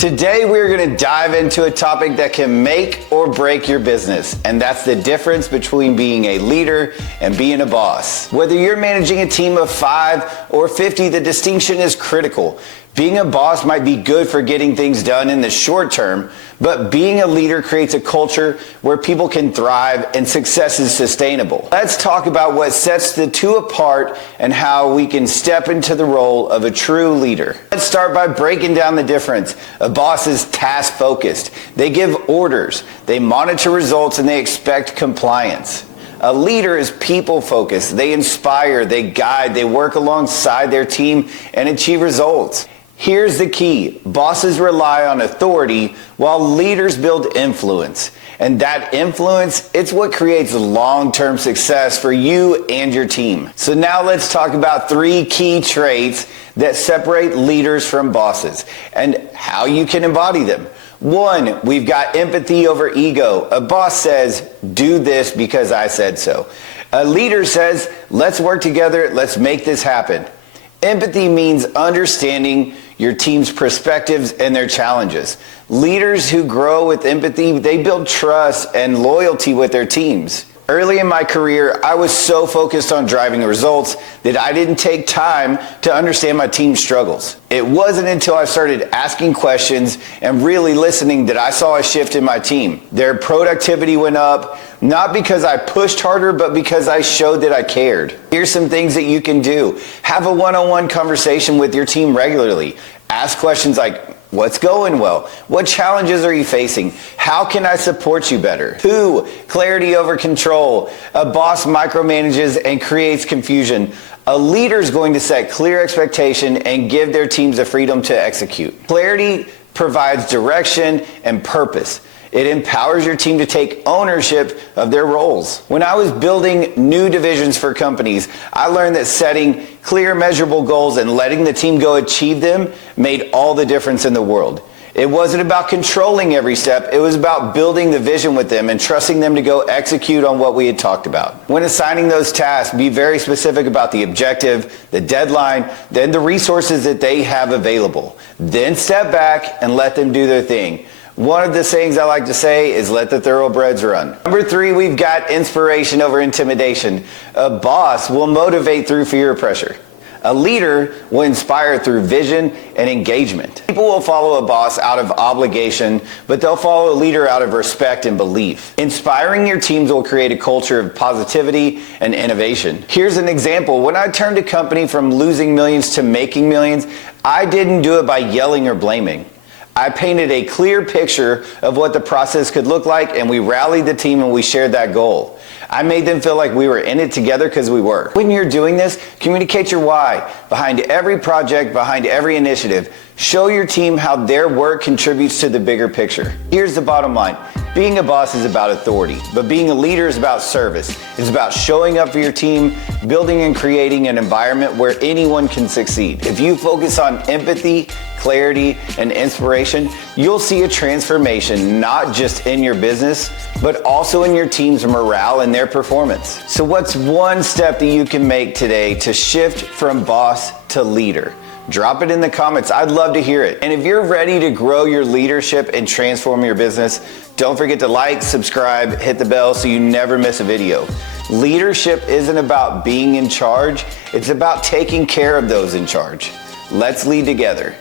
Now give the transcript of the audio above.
Today we're going to dive into a topic that can make or break your business, and that's the difference between being a leader and being a boss. Whether you're managing a team of 5 or 50, the distinction is critical. Being a boss might be good for getting things done in the short term, but being a leader creates a culture where people can thrive and success is sustainable. Let's talk about what sets the two apart and how we can step into the role of a true leader. Let's start by breaking down the difference. A boss is task focused. They give orders, they monitor results, and they expect compliance. A leader is people focused. They inspire, they guide, they work alongside their team and achieve results. Here's the key. Bosses rely on authority while leaders build influence. And that influence, it's what creates long-term success for you and your team. So now let's talk about 3 key traits that separate leaders from bosses and how you can embody them. 1, we've got empathy over ego. A boss says, do this because I said so. A leader says, let's work together, let's make this happen. Empathy means understanding your team's perspectives and their challenges. Leaders who grow with empathy, they build trust and loyalty with their teams. Early in my career, I was so focused on driving results that I didn't take time to understand my team's struggles. It wasn't until I started asking questions and really listening that I saw a shift in my team. Their productivity went up, not because I pushed harder, but because I showed that I cared. Here's some things that you can do. Have a one-on-one conversation with your team regularly. Ask questions like, what's going well? What challenges are you facing? How can I support you better? 2, clarity over control. A boss micromanages and creates confusion. A leader is going to set clear expectation and give their teams the freedom to execute. Clarity provides direction and purpose. It empowers your team to take ownership of their roles. When I was building new divisions for companies, I learned that setting clear, measurable goals and letting the team go achieve them made all the difference in the world. It wasn't about controlling every step. It was about building the vision with them and trusting them to go execute on what we had talked about. When assigning those tasks, be very specific about the objective, the deadline, then the resources that they have available. Then step back and let them do their thing. One of the sayings I like to say is let the thoroughbreds run. Number 3, we've got inspiration over intimidation. A boss will motivate through fear or pressure. A leader will inspire through vision and engagement. People will follow a boss out of obligation, but they'll follow a leader out of respect and belief. Inspiring your teams will create a culture of positivity and innovation. Here's an example. When I turned a company from losing millions to making millions, I didn't do it by yelling or blaming. I painted a clear picture of what the process could look like, and we rallied the team and we shared that goal. I made them feel like we were in it together because we were. When you're doing this, communicate your why behind every project, behind every initiative. Show your team how their work contributes to the bigger picture. Here's the bottom line. Being a boss is about authority, but being a leader is about service. It's about showing up for your team, building and creating an environment where anyone can succeed. If you focus on empathy, clarity, and inspiration, you'll see a transformation not just in your business, but also in your team's morale and their performance. So what's one step that you can make today to shift from boss to leader? Drop it in the comments. I'd love to hear it. And if you're ready to grow your leadership and transform your business, don't forget to like, subscribe, hit the bell so you never miss a video. Leadership isn't about being in charge. It's about taking care of those in charge. Let's lead together.